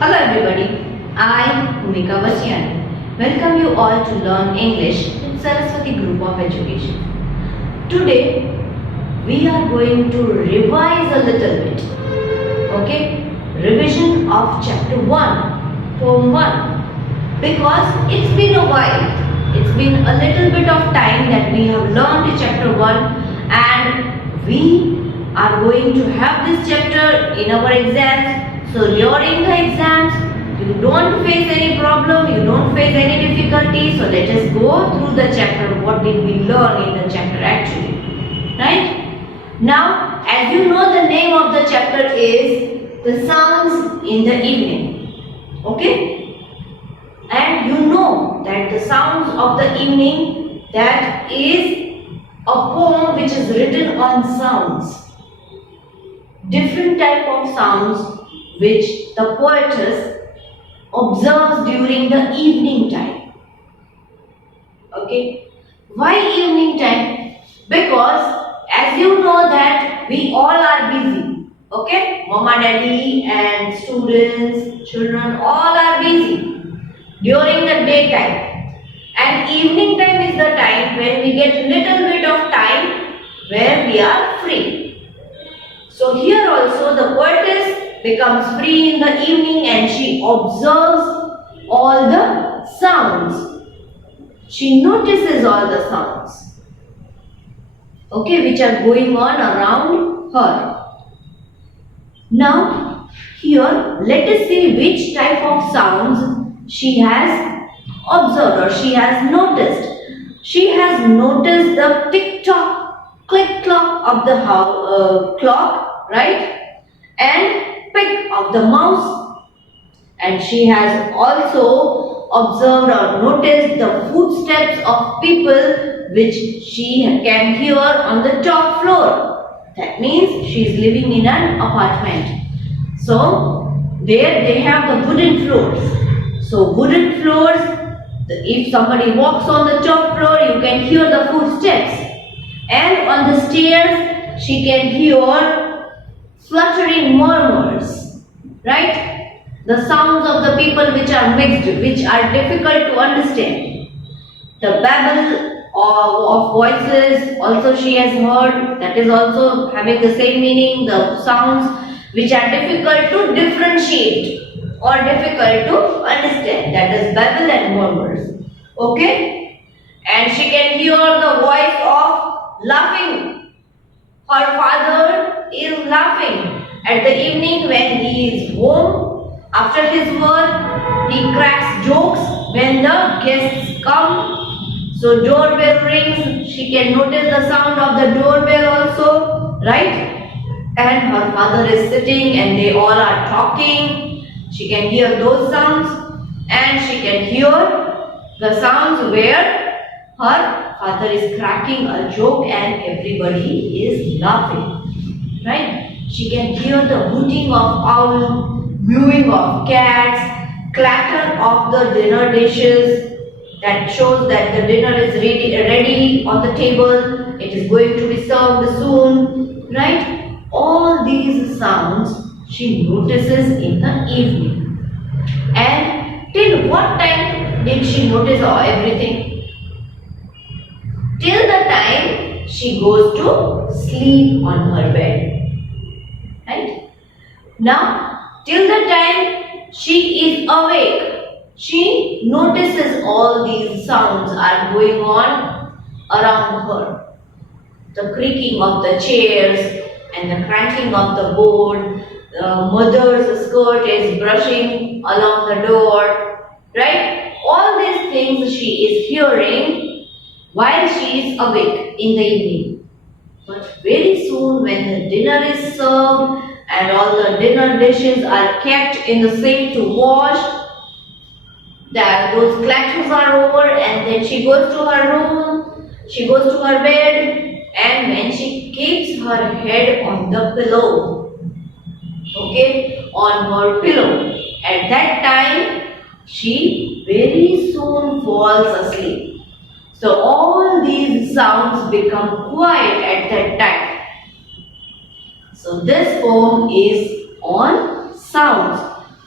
Hello everybody, I, Bhumika Vasiyani, welcome you all to learn English with Saraswati Group of Education. Today, we are going to revise a little bit, okay? Revision of chapter 1, poem 1, because it's been a while. It's been a little bit of time that we have learned chapter 1 and we are going to have this chapter in our exams. So during the exams, you don't face any problem, you don't face any difficulty. So let us go through the chapter. What did we learn in the chapter actually? Right? Now, as you know, the name of the chapter is The Sounds in the Evening. Okay? And you know that the sounds of the evening, that is a poem which is written on sounds. Different type of sounds which the poetess observes during the evening time. Okay? Why evening time? Because as you know that we all are busy. Okay? Mama, daddy and students, children all are busy during the daytime. And evening time is the time when we get little bit of time where we are free. So here also the poetess becomes free in the evening and she observes all the sounds. She notices all the sounds, okay, which are going on around her. Now, here let us see which type of sounds she has observed or she has noticed. She has noticed the tick-tock, click-clock of the clock, right? And pick of the mouse, and she has also observed or noticed the footsteps of people which she can hear on the top floor. That means she is living in an apartment. So there they have the wooden floors. So wooden floors, if somebody walks on the top floor, you can hear the footsteps, and on the stairs she can hear fluttering murmurs, right? The sounds of the people which are mixed, which are difficult to understand. The babble of voices also she has heard, that is also having the same meaning. The sounds which are difficult to differentiate or difficult to understand, that is babble and murmurs. Okay? And she can hear the voice of laughing. Her father is laughing at the evening when he is home after his work. He cracks jokes when the guests come. So doorbell rings. She can notice the sound of the doorbell also, right? And her father is sitting and they all are talking. She can hear those sounds, and she can hear the sounds where her father is cracking a joke and everybody is laughing, right? She can hear the hooting of owl, mewing of cats, clatter of the dinner dishes, that shows that the dinner is ready on the table, it is going to be served soon, right? All these sounds she notices in the evening. And till what time did she notice everything? Till the time she goes to sleep on her bed. Right? Now, till the time she is awake, she notices all these sounds are going on around her. The creaking of the chairs and the cranking of the board, the mother's skirt is brushing along the door, right? All these things she is hearing while she is awake in the evening. But very soon when the dinner is served and all the dinner dishes are kept in the sink to wash, that those clatters are over, and then she goes to her room, she goes to her bed, and when she keeps her head on the pillow, okay, on her pillow, at that time she very soon falls asleep. So all these sounds become quiet at that time. So this poem is on sounds.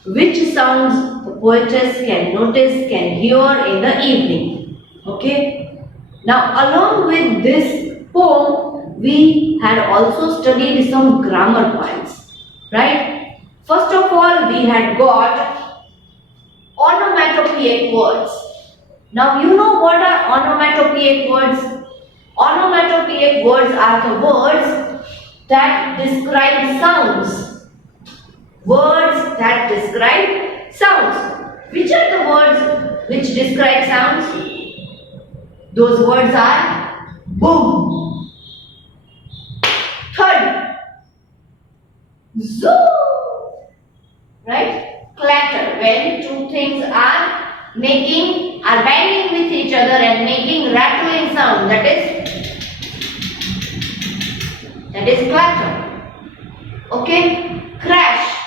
which sounds the poetess can notice, can hear in the evening. Okay. Now along with this poem, we had also studied some grammar points, right? First of all, we had got onomatopoeic words. Now you know what are onomatopoeic words? Onomatopoeic words are the words that describe sounds. Words that describe sounds. Which are the words which describe sounds? Those words are boom, thud, zoo, right? Clatter, when two things are banging with each other and making rattling sound, that is clatter. Okay? Crash,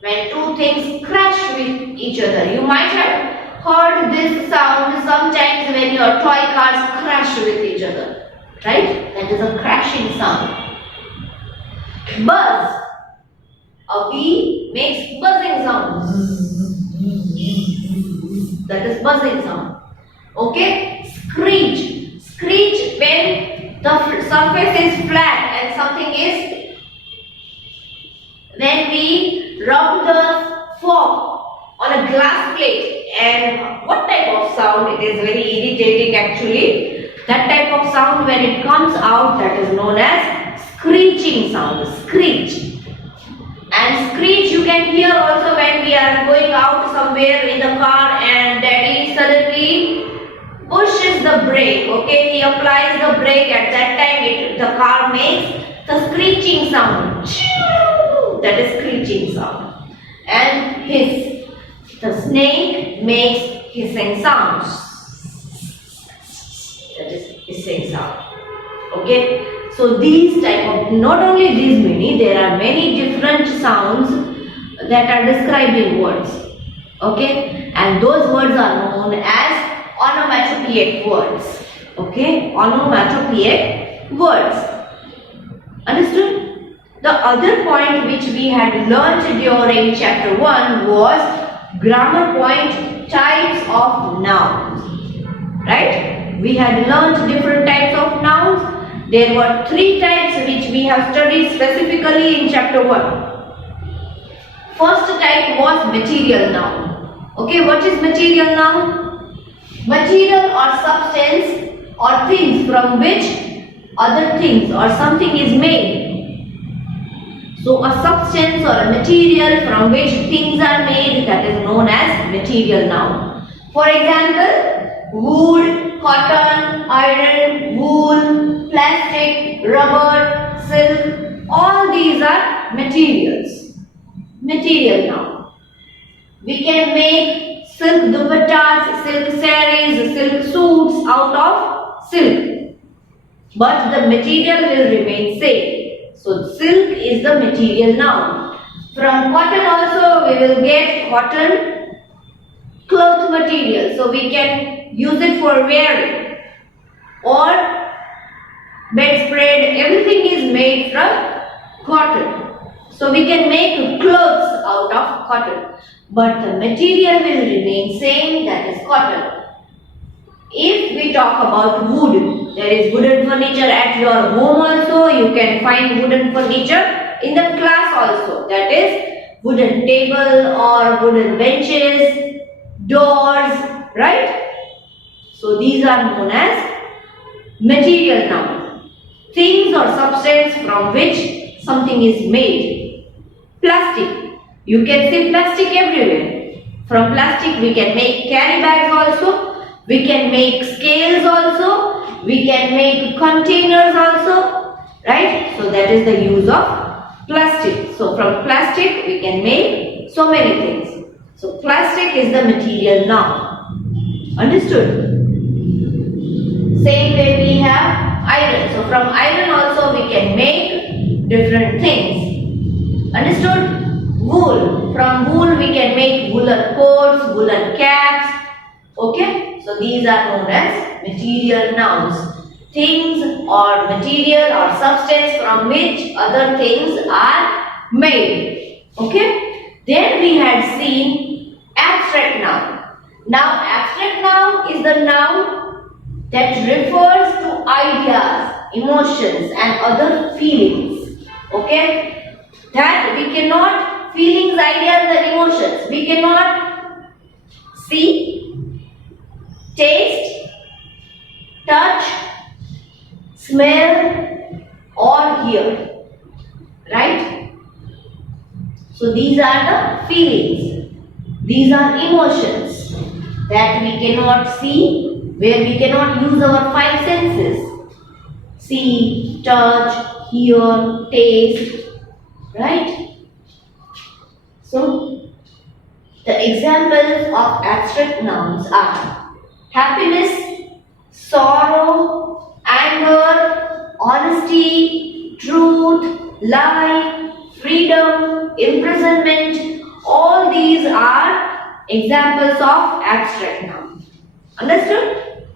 when two things crash with each other. You might have heard this sound sometimes when your toy cars crash with each other, right? That is a crashing sound. Buzz, a bee makes buzzing sound. That is buzzing sound. Okay? Screech, screech when the surface is flat and something is, when we rub the fork on a glass plate, and what type of sound? It is very irritating actually. That type of sound, when it comes out, that is known as screeching sound. Screech. And screech you can hear also when we are going out somewhere in the car and daddy suddenly pushes the brake. Okay, he applies the brake. At that time the car makes the screeching sound. That is screeching sound. And hiss. The snake makes hissing sounds. That is hissing sound. Okay. So these type of, not only these many, there are many different sounds that are described in words. Okay. And those words are known as onomatopoeic words. Okay. Onomatopoeic words. Understood? The other point which we had learnt during chapter 1 was grammar point, types of nouns. Right? We had learnt different types of nouns. There were 3 types which we have studied specifically in chapter 1. First type was material noun. Okay, what is material noun? Material or substance or things from which other things or something is made. So a substance or a material from which things are made, that is known as material noun. For example, wood, cotton, iron, wool, plastic, rubber, silk, all these are materials. Material noun. We can make silk dupattas, silk saris, silk suits out of silk. But the material will remain same. So silk is the material noun. From cotton also we will get cotton cloth material. So we can use it for wearing. Or bedspread, everything is made from cotton. So we can make clothes out of cotton. But the material will remain same, that is cotton. If we talk about wood, there is wooden furniture at your home also. You can find wooden furniture in the class also. That is wooden table or wooden benches, doors, right? So these are known as material noun. Things or substance from which something is made. Plastic. You can see plastic everywhere. From plastic we can make carry bags also. We can make scales also. We can make containers also. Right? So that is the use of plastic. So from plastic we can make so many things. So plastic is the material noun. Understood? Same way we have iron. So from iron also we can make different things. Understood? Wool. From wool we can make woolen coats, woolen caps. Okay? So these are known as material nouns. Things or material or substance from which other things are made. Okay? Then we had seen abstract noun. Now abstract noun is the noun that refers to ideas, emotions and other feelings. Okay? That we cannot, feelings, ideas and emotions, we cannot see, taste, touch, smell or hear. Right? So these are the feelings. These are emotions that we cannot see, where we cannot use our five senses. See, touch, hear, taste. Right? So the examples of abstract nouns are happiness, sorrow, anger, honesty, truth, lie, freedom, imprisonment. All these are examples of abstract noun. Understood?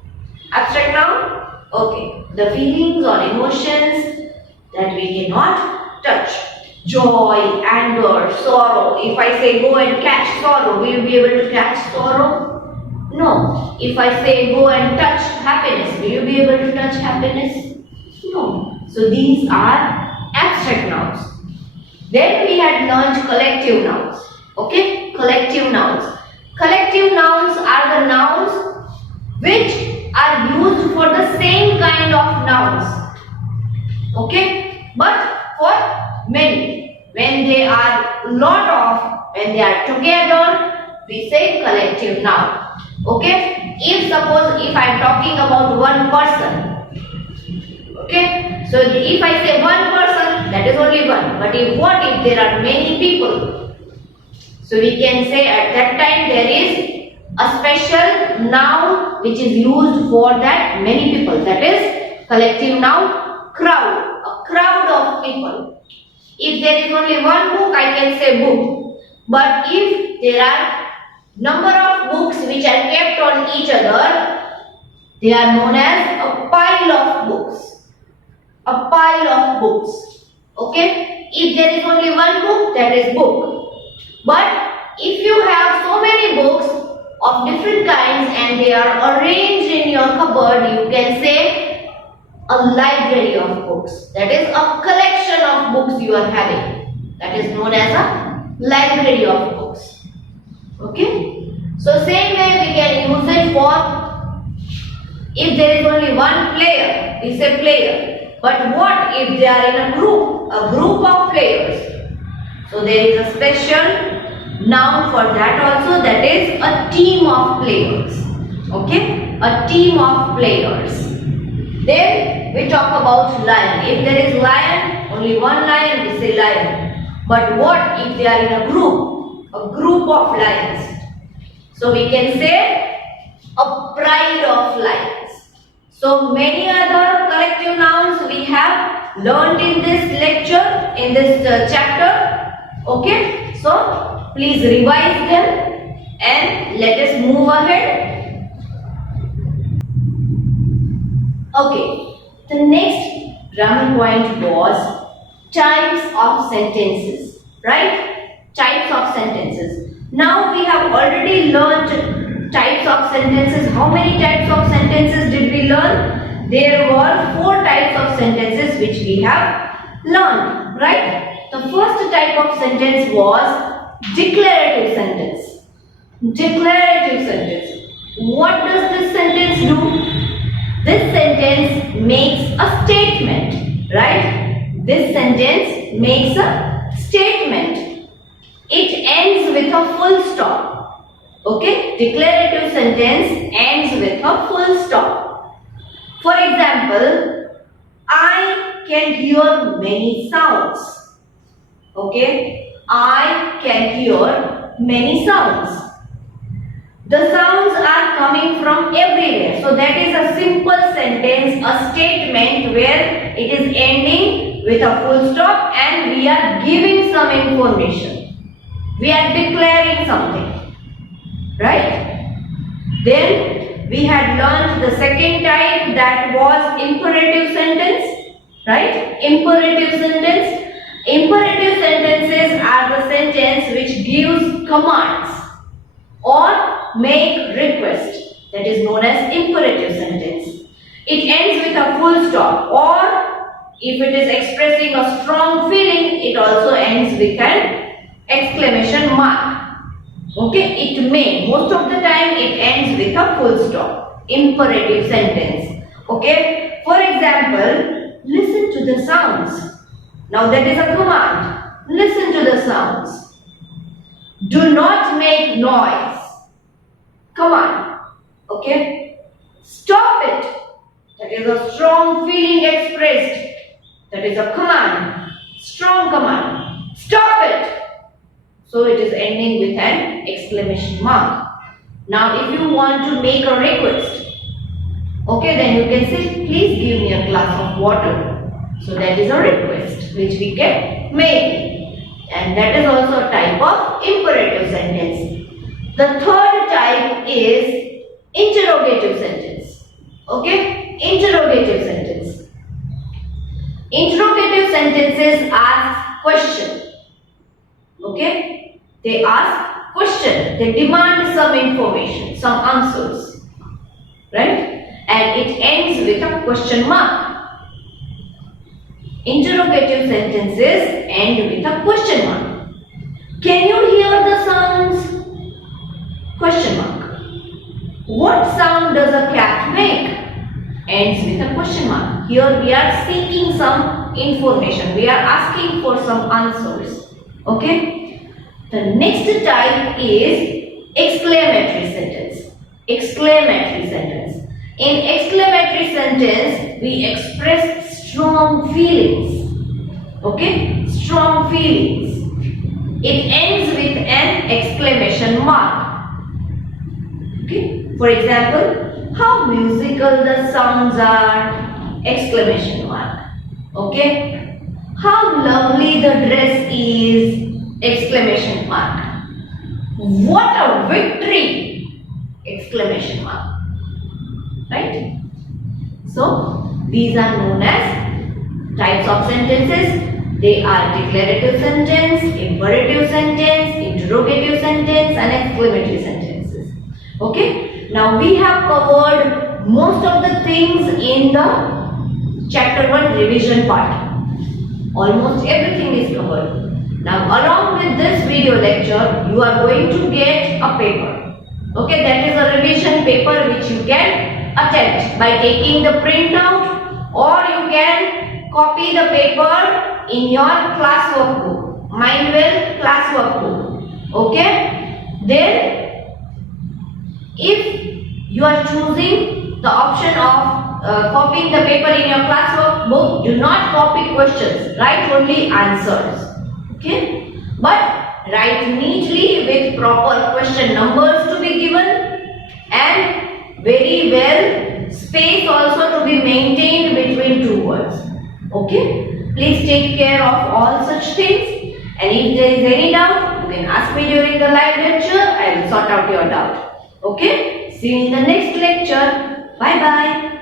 Abstract noun? Okay. The feelings or emotions that we cannot touch. Joy, anger, sorrow. If I say go and catch sorrow, will you be able to catch sorrow? No. If I say go and touch happiness, will you be able to touch happiness? No. So these are abstract nouns. Then we had learned collective nouns. Okay? Collective nouns. Collective nouns are the nouns which are used for the same kind of nouns. Okay? But for many. When they are when they are together, we say collective noun. Okay? If I am talking about one person. Okay? So if I say one person, that is only one. But what if there are many people? So we can say at that time there is a special noun which is used for that many people. That is collective noun crowd. A crowd of people. If there is only one book, I can say book. But if there are number of books which are kept on each other, they are known as a pile of books. A pile of books. Okay? If there is only one book, that is book. But if you have so many books of different kinds and they are arranged in your cupboard, you can say a library of books. That is a collection of books you are having. That is known as a library of books. Okay? So same way we can use it for, if there is only one player, we say player. But what if they are in a group of players? So there is a special noun for that also, that is a team of players. Okay? A team of players. Then we talk about lion. If there is lion, only one lion, we say lion. But what if they are in a group of lions? So we can say a pride of lions. So many other collective nouns we have learned in this lecture, in this chapter. Okay, so please revise them and let us move ahead. Okay, the next grammar point was types of sentences, right? Types of sentences. Now we have already learned types of sentences. How many types of sentences did we learn? There were 4 types of sentences which we have learned, right? The first type of sentence was declarative sentence. Declarative sentence. What does this sentence do? This sentence makes a statement, right? This sentence makes a statement. It ends with a full stop. Okay? Declarative sentence ends with a full stop. For example, I can hear many sounds. Okay? I can hear many sounds. The sounds are coming from everywhere. So that is a simple sentence, a statement where it is ending with a full stop and we are giving some information. We are declaring something. Right? Then we had learned the second type, that was imperative sentence. Right? Imperative sentence. Imperative sentences are the sentence which gives commands or make request. That is known as imperative sentence. It ends with a full stop, or if it is expressing a strong feeling, it also ends with an exclamation mark. Okay, it may. Most of the time it ends with a full stop. Imperative sentence. Okay, for example, listen to the sounds. Now that is a command. Listen to the sounds. Do not make noise. Command. Okay. Stop it. That is a strong feeling expressed. That is a command. Strong command. Stop it. So it is ending with an exclamation mark. Now if you want to make a request, okay, then you can say, please give me a glass of water. So that is a request which we can make. And that is also a type of imperative sentence. The third type is interrogative sentence. Okay, interrogative sentence. Interrogative sentences ask question. Okay, they ask question. They demand some information, some answers. Right? And it ends with a question mark. Interrogative sentences end with a question mark. Can you hear the sounds? Question mark. What sound does a cat make? Ends with a question mark. Here we are seeking some information. We are asking for some answers. Okay? The next type is exclamatory sentence. Exclamatory sentence. In exclamatory sentence, we express strong feelings. Okay? Strong feelings. It ends with an exclamation mark. Okay? For example, how musical the sounds are! Exclamation mark. Okay? How lovely the dress is! Exclamation mark. What a victory! Exclamation mark. Right? So, these are known as types of sentences. They are declarative sentence, imperative sentence, interrogative sentence and exclamatory sentences. Okay? Now we have covered most of the things in the chapter 1 revision part. Almost everything is covered. Now along with this video lecture, you are going to get a paper. Okay, that is a revision paper which you can attempt by taking the printout, or you can copy the paper in your classwork book, Mindwell classwork book. Okay, then if you are choosing the option of copying the paper in your classwork book, do not copy questions, write only answers. Okay, but write neatly with proper question numbers to be given and very well space also to be maintained between two words. Okay, please take care of all such things, and if there is any doubt, you can ask me during the live lecture. I will sort out your doubt. Okay, see you in the next lecture. Bye bye.